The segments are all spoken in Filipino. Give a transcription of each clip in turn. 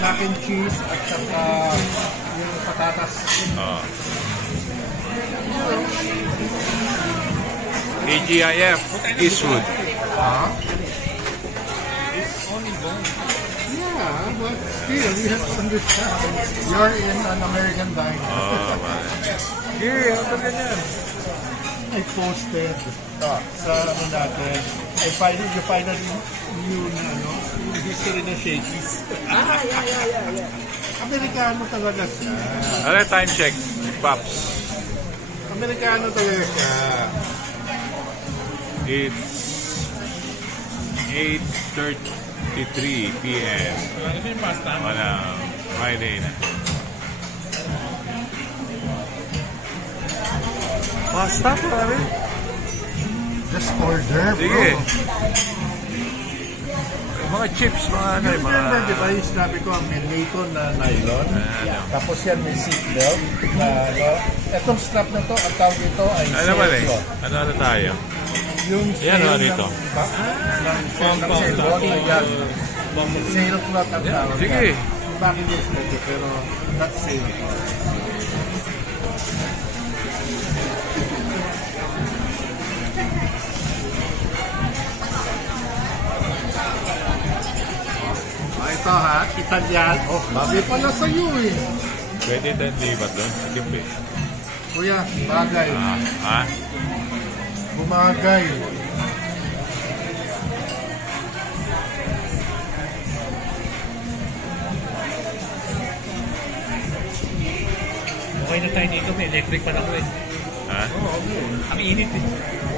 mac and cheese, at saka yung patatas. KGIF, Eastwood. It's only bone. Yeah, but still, you have to understand. You're in an American diner. Here, ano ganyan? I posted sa ano natin. You finally knew na ano, yung history ng Shakey's. Yeah. Amerikano talaga siya. Ano time check? Pops. Amerikano talaga siya. It's 8:33 p.m. Ano yung pasta? Wala. Friday na. Pasta pa rin. Just order, bro. Sige. Mga chips, mga ano. You remember, di ba yung sinabi ko ang Miniton na nylon? Tapos yan may seatbelt na ano. Etong strap na to, ang tawag ito ay ano ba rin? Ano tayo? Yung yan o rito. ng sailboat na yan. Sail cloth ang tawag. Sige. Bakit yes medyo, pero not sail cloth. Ito ha, Italian. Oh, babi pala sa'yo eh. Pwede tayo libat doon. Sige. Kuya, bagay. Bumagay. Okay na tayo dito, may electric pa na ko eh. Oo, Ang init eh.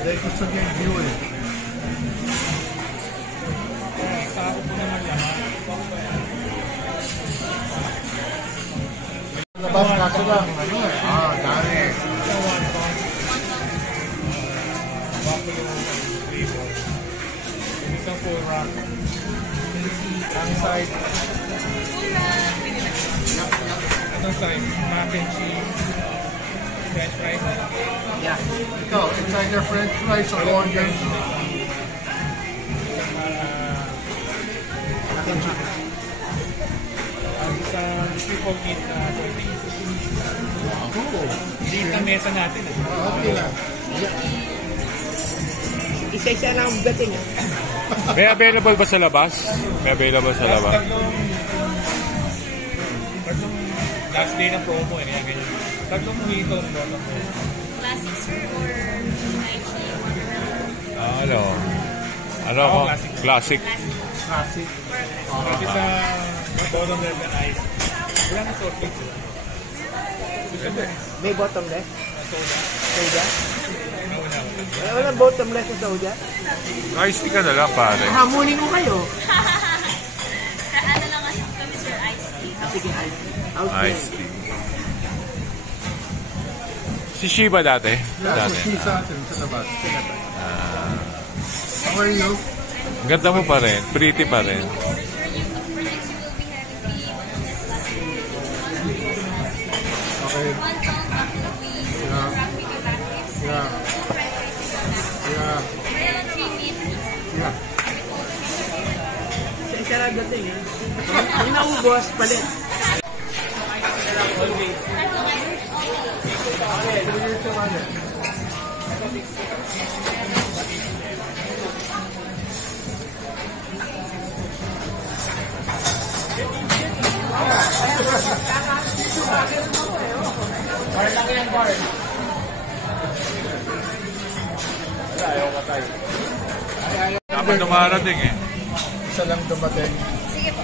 dahil gusto niya yung view eh. Sako po naman lahat. Labas kaso lang, ano eh. Dami. Isang full rock. Ang side. Anong side? Mac and cheese. French fries. Yeah. Ito, it's either french fries or onion. Ang isang triple meat na protein. Dito ang mesa natin. Okay lang. Isa-isa lang ang dating. May available ba sa labas? May available sa labas? Tatlong last day ng promo eh. Kaya ganyan. Tatlong mojito ang bottom mo. Classic sir or lychee? Ano? Ano ko? Classic. Classic. Kasi sa bottom left na ice. Wala na soft drinks sila. May bottomless? Soda. Soda? Wala. Walang bottomless na soda? Ice tea ka na lang, pare. Hamunin ko kayo. Ano lang kasi kami sir, iced tea. Sige, Ice tea. Si Shiba dati? Dati. Sa atin, sa labas. How are you? Ganda mo pa rin. Pretty pa rin. Okay. Yeah. Isa-isa lang dating. Ang naubos, palit. Dapat dumarating eh. Isa lang dumating. Sige po.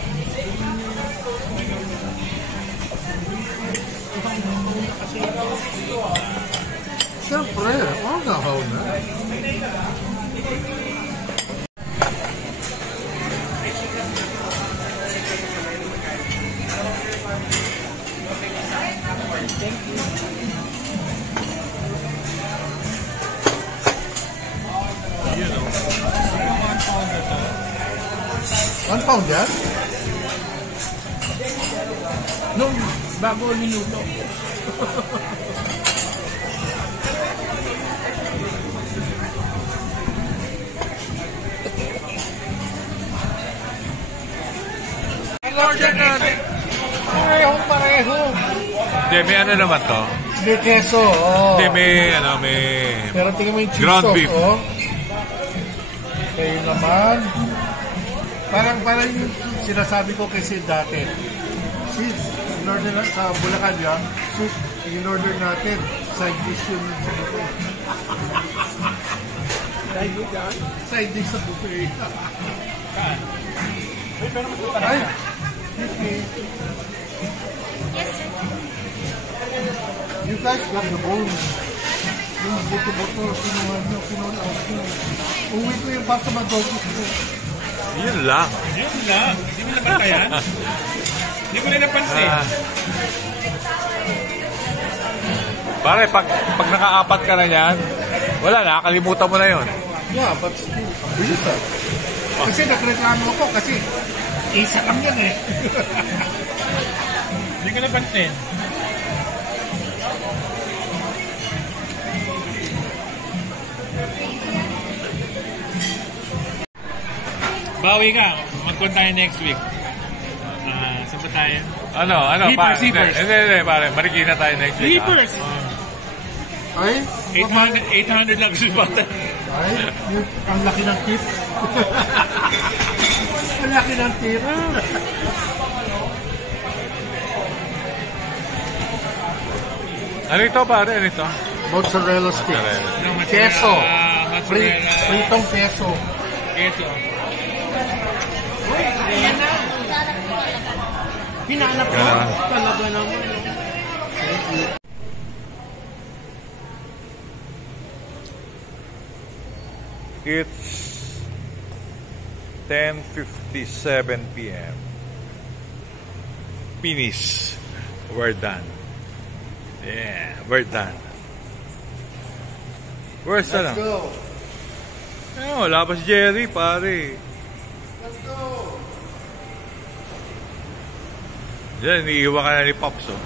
Siyempre, gahaw na. £1 yan? Nung bago minuto. Ang order natin. pareho. Hindi, may ano naman to. May keso, oh. Hindi, may Pero tingnan mo yung cheese ground sauce, beef. oh. Kayo naman. Parang yung sinasabi ko kasi dati. Sis, in-order na sa Bulacan yan. Sis, in-order natin. Side dish yun sa buffet. Side dish yan? Side dish sa buffet. Ay, excuse me. Yes, sir. You guys got the bones. Yung buto-buto, kinuha nyo, kinuha nyo. Uwi ko yung basta madogis ko. Yun lang. Yun lang. Hindi mo napantayan? Hindi mo na napansin. Pare, pag nakaapat ka na yan, wala, nakakalimutan mo na yun. Yeah, but still, ang bilis ah. Kasi nagreklamo ako kasi isa lang yan eh. Hindi ko napansin. Bawi ka. Mag-con tayo next week. Saan ba tayo? Ano, Sleepers. Hindi, pare, Marikina tayo next week. Sleepers! Ay, 800 lang si Bata. ay, ang laki ng tip. Ang laki ng tip. Ano ito, pare? Ano ito? Mozzarella sticks. Mozzarella. Keso. Mozzarella. Pritong keso. Keso. Hinanap ko. Kaya- Talaga naman. It's 10:57 p.m. Finish. We're done. Yeah, we're done. Where's the Let's go. wala pa si Jerry, pare. Let's go. Diyan, iniiwan ka na ni Pops, oh.